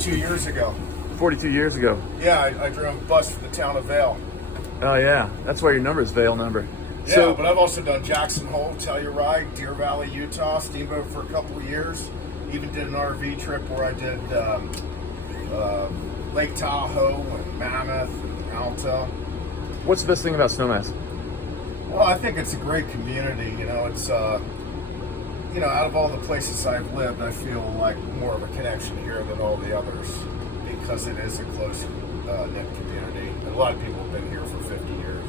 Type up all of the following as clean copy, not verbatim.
42 years ago. 42 years ago. Yeah, I drove a bus for the town of Vail. Oh yeah, that's why your number is Vail number. Yeah, So, but I've also done Jackson Hole, Telluride, Deer Valley, Utah, Steamboat for a couple of years. Even did an RV trip where I did Lake Tahoe and Mammoth and Alta. what's the best thing about Snowmass? Well, I think it's a great community. You know, it's you know, out of all the places I've lived, I feel like more of a connection here than all the others because it is a close knit community. And a lot of people have been here for 50 years.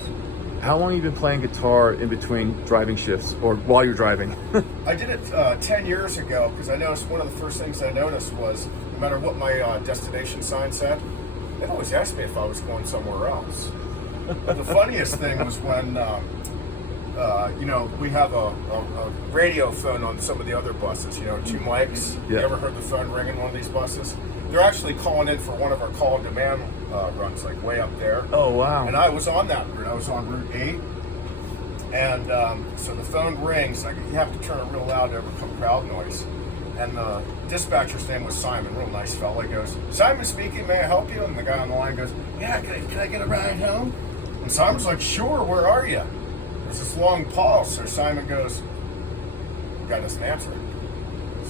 How long have you been playing guitar in between driving shifts or while you're driving? I did it 10 years ago because I noticed one of the first things I noticed was no matter what my destination sign said, they'd always ask me if I was going somewhere else. But the funniest thing was when, you know, we have a radio phone on some of the other buses, you know, 2 mics. Yeah. You ever heard the phone ring in one of these buses? They're actually calling in for one of our call and demand runs, like way up there. Oh wow. And I was on that route. I was on Route 8. And so the phone rings. Like, you have to turn it real loud to overcome crowd noise. And the dispatcher's name was Simon, real nice fella. He goes, "Simon speaking, may I help you?" And the guy on the line goes, "Yeah, can I get a ride home?" And Simon's like, "Sure, where are you?" There's this long pause. So Simon goes, the guy doesn't answer.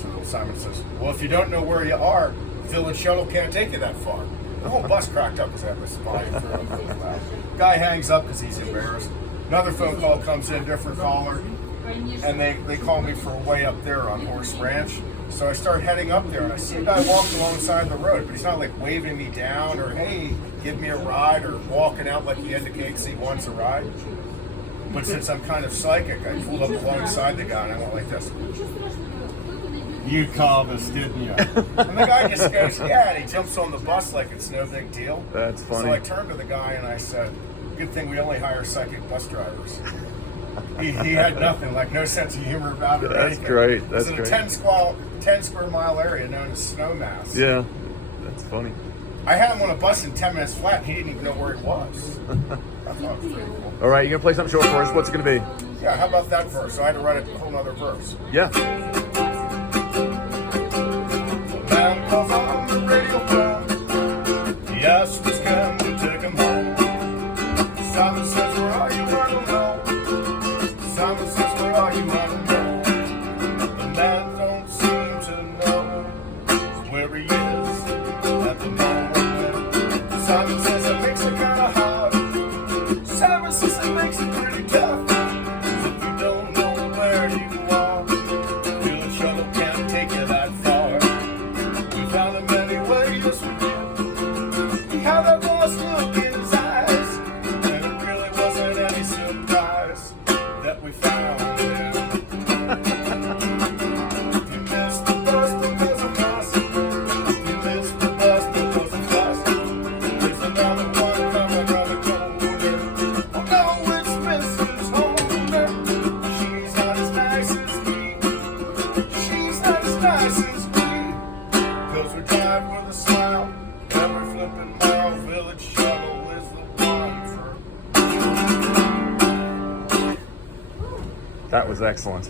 So Simon says, "Well, if you don't know where you are, Village Shuttle can't take you that far." The whole bus cracked up because I had this volume through. Guy hangs up because he's embarrassed. Another phone call comes in, different caller, and they call me for a way up there on Horse Ranch. So I start heading up there, and I see a guy walking alongside the road, but he's not like waving me down or, "Hey, give me a ride," or walking out like he indicates he wants a ride. But since I'm kind of psychic, I pulled up alongside the guy and I went like this. "You called us, didn't you?" And the guy just goes, "Yeah," and he jumps on the bus like it's no big deal. That's funny. So I turned to the guy and I said, "Good thing we only hire psychic bus drivers." He had nothing, like no sense of humor about it. That's great. That's it's great. It's a 10 square mile area known as Snowmass. Yeah, that's funny. I had him on a bus in 10 minutes flat and he didn't even know where he was. I thought it was pretty cool. All right, you're gonna play something short for us. What's it gonna be? Yeah, how about that verse? So I had to write a whole other verse. Yeah. Man calls on the radio phone. He asks who's come to take him home. Simon says, "Where are you? I don't know." Simon says, "Where are you? I don't know." The man don't seem to know where he is at the moment. Simon says it makes it kind of hard. Simon says it makes it pretty tough. 'Cause if you don't know where you are, Village Shuttle can't take you that far. We found him anyway, yes we did. He had that lost look in his eyes, and it really wasn't any surprise that we found him. He missed the bus because of us. He missed the bus because of us. There's another one coming around the corner. Oh no, it's Mrs. Holder. She's not as nice as me. She's not as nice as me. 'Cause we drive with a smile. Every flipping mile. Village Shuttle is the one for. That was excellent.